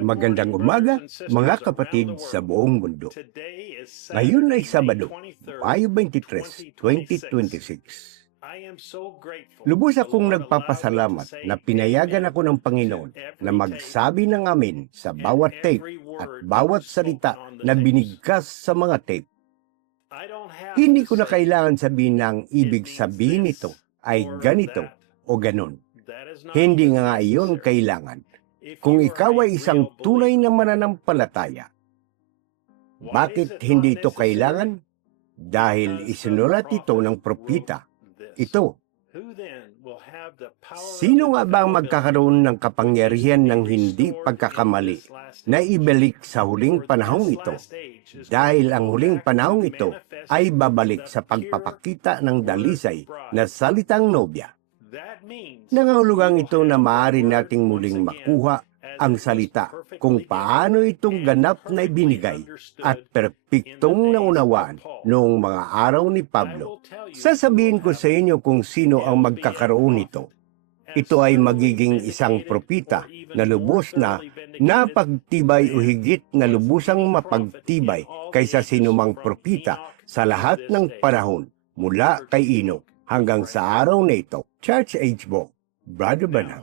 Magandang umaga, mga kapatid sa buong mundo. Ngayon ay Sabado, Mayo 23, 2026. Lubos akong nagpapasalamat na pinayagan ako ng Panginoon na magsabi ng amin sa bawat tape at bawat salita na binigkas sa mga tape. Hindi ko na kailangan sabihin na ang ibig sabihin nito ay ganito o ganon. Hindi nga iyon kailangan. Kung ikaw ay isang tunay na mananampalataya, bakit hindi ito kailangan? Dahil isinulat ito ng propita. Ito. Sino nga ba ang magkakaroon ng kapangyarihan ng hindi pagkakamali na ibalik sa huling panahong ito? Dahil ang huling panahong ito ay babalik sa pagpapakita ng dalisay na salitang nobya. Nangahulugan ito na maaari nating muling makuha ang salita kung paano itong ganap na ibinigay at perpektong naunawaan noong mga araw ni Pablo. Sasabihin ko sa inyo kung sino ang magkakaroon nito. Ito ay magiging isang propita na lubos na napagtibay o higit na lubusang mapagtibay kaysa sinumang propita sa lahat ng panahon mula kay Enoch hanggang sa araw na ito. Church Age Book, Brother Branham.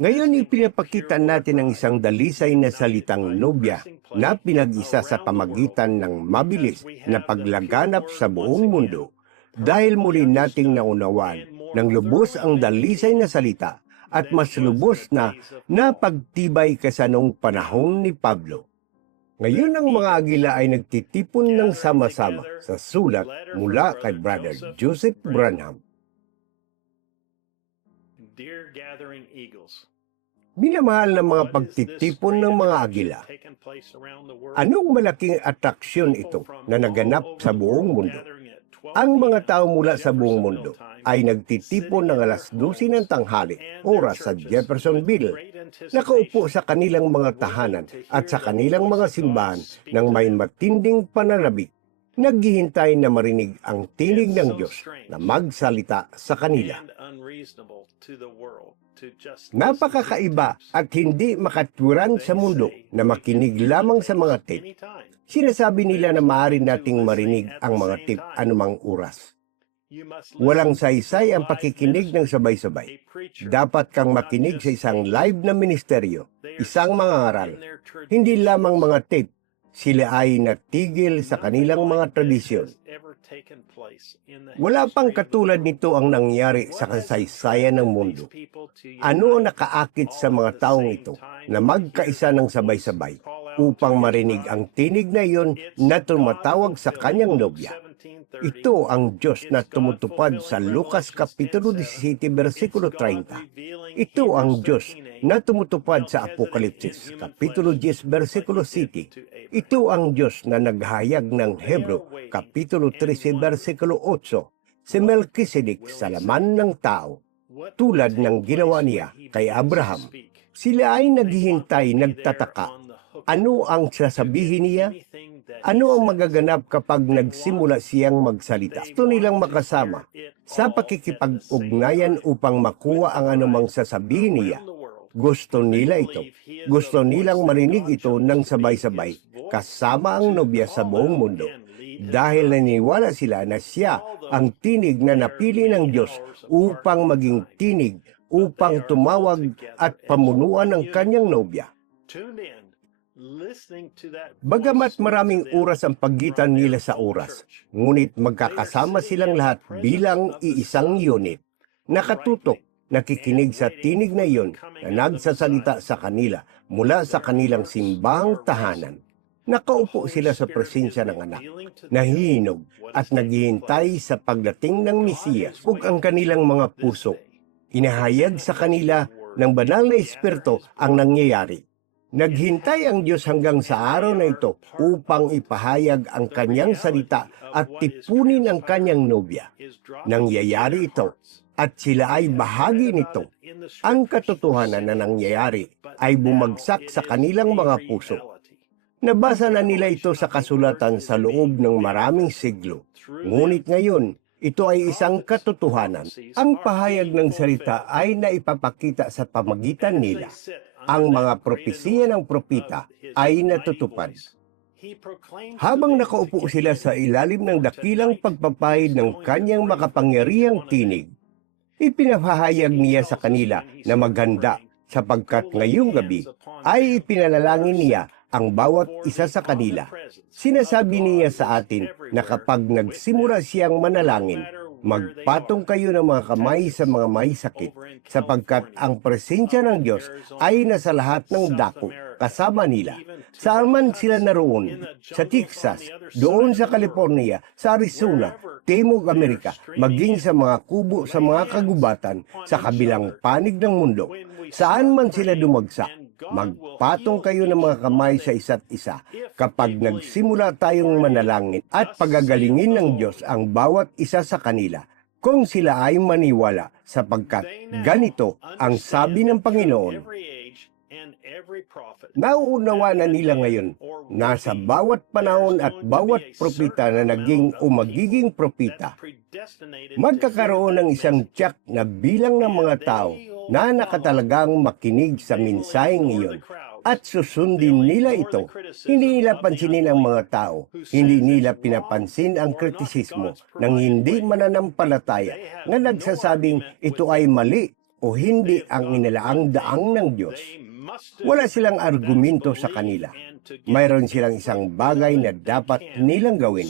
Ngayon ipinapakita natin ang isang dalisay na salitang nobya na pinag-isa sa pamagitan ng mabilis na paglaganap sa buong mundo dahil muli nating naunawan ng lubos ang dalisay na salita at mas lubos na napagtibay kaysa noong panahon ni Pablo. Ngayon ang mga agila ay nagtitipon ng sama-sama sa sulat mula kay Brother Joseph Branham. Minamahal na mga pagtitipon ng mga agila. Anong malaking atraksyon ito na naganap sa buong mundo? Ang mga tao mula sa buong mundo ay nagtitipon ng alas 12 ng tanghali, oras sa Jeffersonville, nakaupo sa kanilang mga tahanan at sa kanilang mga simbahan ng may matinding pananabik, naghihintay na marinig ang tinig ng Diyos na magsalita sa kanila. Napakakaiba at hindi makatwiran sa mundo na makinig lamang sa mga tape. Sinasabi nila na maaari nating marinig ang mga tape anumang oras. Walang saysay ang pakikinig ng sabay-sabay. Dapat kang makinig sa isang live na ministeryo, isang mangangaral. Hindi lamang mga tape, sila ay natigil sa kanilang mga tradisyon. Wala pang katulad nito ang nangyari sa kasaysayan ng mundo. Ano ang nakaakit sa mga taong ito na magkaisa ng sabay-sabay upang marinig ang tinig na iyon na tumatawag sa kanyang nobya? Ito ang Diyos na tumutupad sa Lucas Kapitulo 17, versikulo 30. Ito ang Diyos na tumutupad sa Apokalipsis Kapitulo 10, versikulo 7. Ito ang Diyos na naghayag ng Hebro Kapitulo 13, versikulo 8. Si Melchizedek sa laman ng tao, tulad ng ginawa niya kay Abraham. Sila ay naghihintay, nagtataka. Ano ang sasabihin niya? Ano ang magaganap kapag nagsimula siyang magsalita? Gusto nilang makasama sa pakikipag-ugnayan upang makuha ang anumang sasabihin niya. Gusto nila ito. Gusto nilang marinig ito ng sabay-sabay kasama ang nobya sa buong mundo. Dahil naniniwala sila na siya ang tinig na napili ng Diyos upang maging tinig, upang tumawag at pamunuan ang kanyang nobya. Bagamat maraming oras ang pagitan nila sa oras, ngunit magkakasama silang lahat bilang iisang unit. Nakatutok, nakikinig sa tinig na iyon na nagsasalita sa kanila mula sa kanilang simbahang tahanan. Nakaupo sila sa presensya ng anak, nahihinog at naghihintay sa pagdating ng Mesiyas ug ang kanilang mga puso. Inahayag sa kanila ng banal na Espiritu ang nangyayari. Naghintay ang Diyos hanggang sa araw na ito upang ipahayag ang kanyang salita at tipunin ang kanyang nobya. Nangyayari ito at sila ay bahagi nito. Ang katotohanan na nangyayari ay bumagsak sa kanilang mga puso. Nabasa na nila ito sa kasulatan sa loob ng maraming siglo. Ngunit ngayon, ito ay isang katotohanan. Ang pahayag ng salita ay naipapakita sa pamagitan nila. ang mga propesiya ng propeta ay natutupad. Habang nakaupo sila sa ilalim ng dakilang pagpapahid ng kanyang makapangyarihang tinig, ipinahayag niya sa kanila na maghanda sapagkat ngayong gabi ay ipinalalangin niya ang bawat isa sa kanila. Sinasabi niya sa atin na kapag nagsimula siyang manalangin, magpatong kayo ng mga kamay sa mga may sakit, sapagkat ang presensya ng Diyos ay nasa lahat ng dako kasama nila. Saan man sila naroon, sa Texas, doon sa California, sa Arizona, Timog Amerika, maging sa mga kubo sa mga kagubatan, sa kabilang panig ng mundo, saan man sila dumagsak, magpatong kayo ng mga kamay sa isa't isa kapag nagsimula tayong manalangin at pagagalingin ng Diyos ang bawat isa sa kanila kung sila ay maniwala, sapagkat ganito ang sabi ng Panginoon. Nauunawa na nila ngayon na sa bawat panahon at bawat propeta na naging o magiging propeta, magkakaroon ng isang tiyak na bilang ng mga tao na nakatalagang makinig sa mensaheng iyon at susundin nila ito. Hindi nila pansinin ang mga tao, hindi nila pinapansin ang kritisismo ng hindi mananampalataya na nagsasabing ito ay mali o hindi ang inalaang daang ng Diyos. Wala silang argumento sa kanila. Mayroon silang isang bagay na dapat nilang gawin.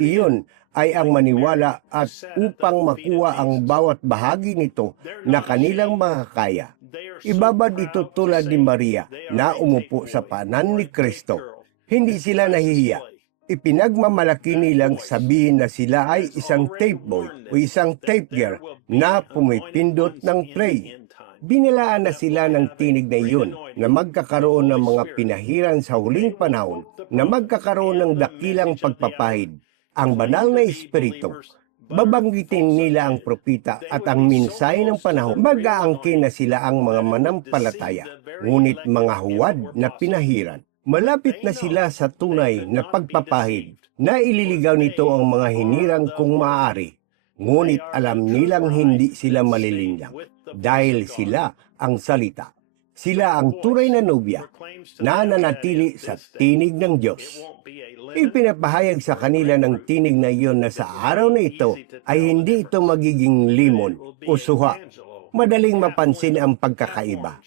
Iyon ay ang maniwala at upang makuha ang bawat bahagi nito na kanilang makakaya. Ibabad ito tulad ni Maria na umupo sa paanan ni Kristo. Hindi sila nahihiya. Ipinagmamalaki nilang sabihin na sila ay isang tape boy o isang tape girl na pumipindot ng play. Binilaan na sila ng tinig na iyon na magkakaroon ng mga pinahiran sa huling panahon, na magkakaroon ng dakilang pagpapahid. Ang banal na espiritu, babanggitin nila ang propeta at ang mensahe ng panahon. Mag-aangkin na sila ang mga manampalataya, ngunit mga huwad na pinahiran. Malapit na sila sa tunay na pagpapahid, na ililigaw nito ang mga hinirang kung maaari. Ngunit alam nilang hindi sila malilinlang, dahil sila ang salita. Sila ang tunay na nobya na nanatili sa tinig ng Diyos. Ipinapahayag sa kanila ng tinig na iyon na sa araw na ito ay hindi ito magiging limon o suha. Madaling mapansin ang pagkakaiba.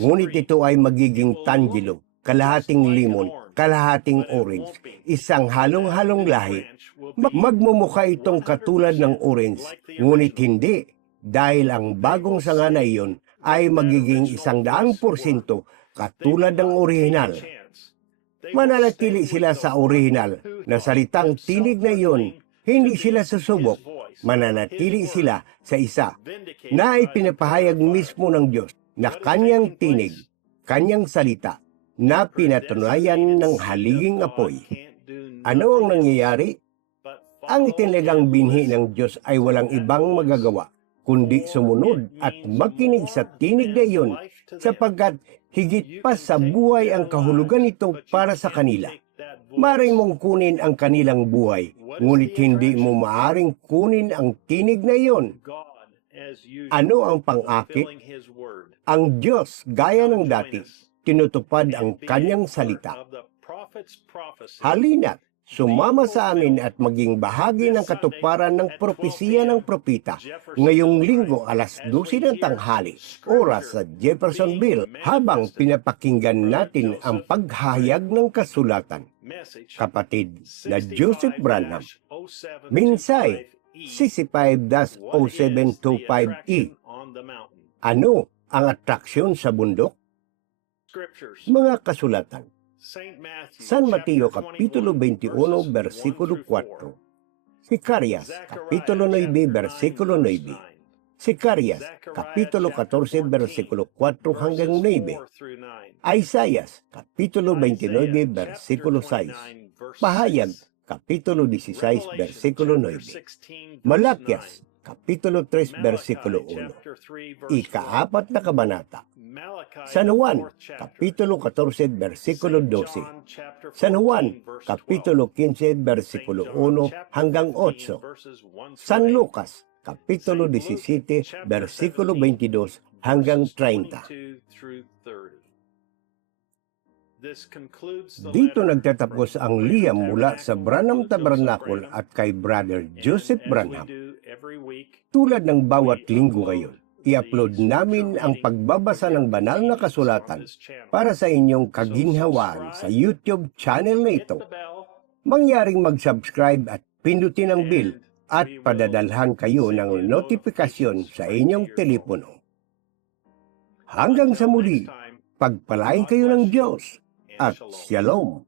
Ngunit ito ay magiging tangelo, kalahating limon, kalahating orange, isang halong-halong lahi. Magmumukha itong katulad ng orange, ngunit hindi, dahil ang bagong sanga na iyon ay magiging 100% katulad ng orihinal. Mananatili sila sa orihinal na salitang tinig na iyon, hindi sila susubok. Mananatili sila sa isa na ipinapahayag mismo ng Diyos na kanyang tinig, kanyang salita, na pinatunayan ng haliging apoy. Ano ang nangyayari? Ang itinagang binhi ng Diyos ay walang ibang magagawa kundi sumunod at makinig sa tinig na iyon, sapagkat higit pa sa buhay ang kahulugan nito para sa kanila. Maring mong kunin ang kanilang buhay, ngunit hindi mo maaring kunin ang tinig na iyon. Ano ang pang-akit? Ang Diyos, gaya ng dati, tinutupad ang kanyang salita. Halina't sumama sa amin at maging bahagi ng katuparan ng propesiya ng propeta ngayong linggo alas 12 ng tanghali, oras sa Jeffersonville, habang pinapakinggan natin ang paghahayag ng kasulatan. Kapatid na Joseph Branham, Mensahe 65-0725E. Ano ang atraksyon sa bundok? Mga kasulatan. San Mateo Kapitulo 21, versikulo 4. Sicarias, Kapitulo 9, versikulo 9. Sicarias, Kapitulo 14, versikulo 4 hanggang 9. Isaias, Kapitulo 29, versikulo 6. Pahayag, Kapitulo 16, versikulo 9. Malakias, Kapitulo 3, versikulo 1. Ika-4 na kabanata. San Juan, Kapitulo 14, versikulo 12. San Juan, Kapitulo 15, versikulo 1 hanggang 8. San Lucas, Kapitulo 17, versikulo 22 hanggang 30. Dito nagtatapos ang liham mula sa Branham Tabernacle at kay Brother Joseph Branham. Tulad ng bawat linggo ngayon, i-upload namin ang pagbabasa ng banal na kasulatan para sa inyong kaginhawaan sa YouTube channel na ito. Mangyaring mag-subscribe at pindutin ang bell at padadalhan kayo ng notifikasyon sa inyong telepono. Hanggang sa muli, pagpalain kayo ng Diyos at Shalom.